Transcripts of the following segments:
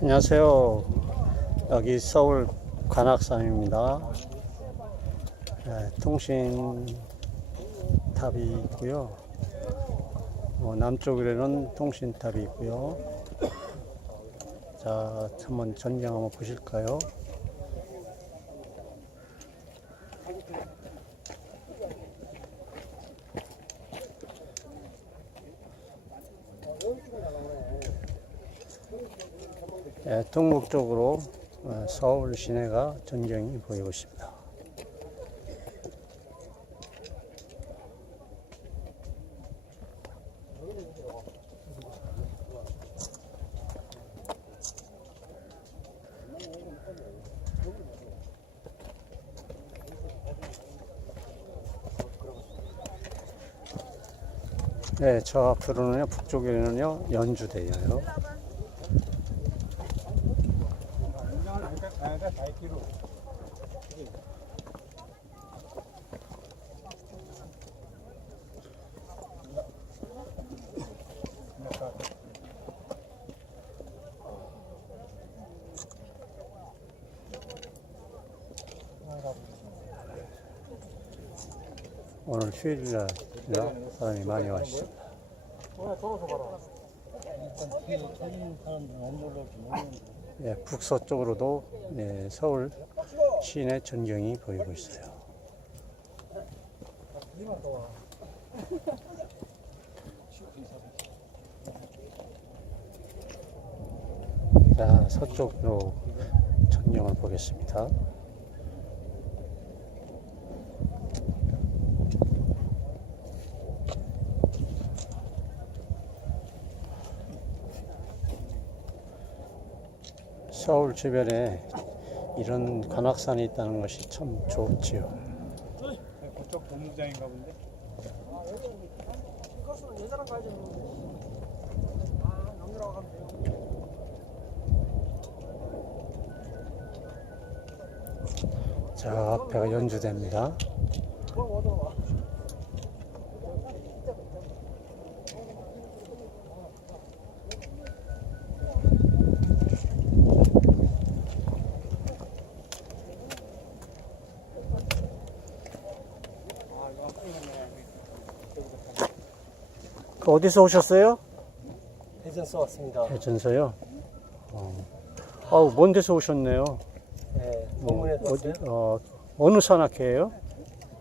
안녕하세요. 여기 서울 관악산입니다. 네, 통신 탑이 있고요. 어, 남쪽에는 통신 탑이 있고요. 자, 한번 전경 한번 보실까요? 예, 동북 쪽으로 어, 서울 시내가 전경이 보이고 있습니다. 네, 저 앞으로는요, 북쪽에는요, 연주대예요. 오늘 휴일 이라 사람이 많이 왔습니다. 예, 북서쪽으로도 예, 서울 시내 전경이 보이고 있어요. 자, 서쪽으로 전경을 보겠습니다. 서울 주변에 이런 관악산이 있다는 것이 참 좋지요. 그쪽 공무장인가 본데. 자, 앞에가 연주대입니다. 그 어디서 오셨어요? 대전서 왔습니다. 대전서요. 어, 아우, 먼 데서 오셨네요. 네, 뭐, 동문에 어디, 왔어요. 어, 어느 산악회예요?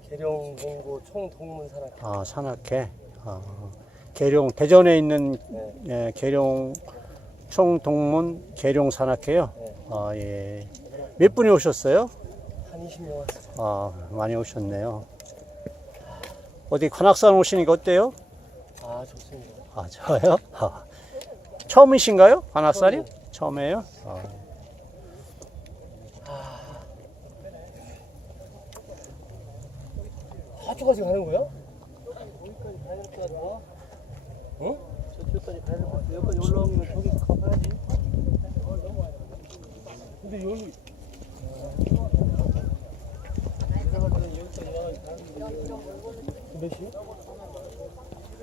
계룡 공고 총동문 산악. 아, 산악회. 아, 계룡, 대전에 있는 네, 예, 계룡 총동문 계룡 산악회요. 네. 아, 예. 몇 분이 오셨어요? 한 20명 왔어요. 아, 많이 오셨네요. 어디 관악산 오시니까 어때요? 아, 좋습니다. 아, 저요? 아, 처음이신가요? 관악산이? 처음이에요? 아, 저쪽까지 가는 거야? 여기까지 가야 될것 같아. 응? 저쪽까지 가야 될것 같아. 여기까지 올라오면 저기 가봐야지. 근데 여기. 나가야 몇 시?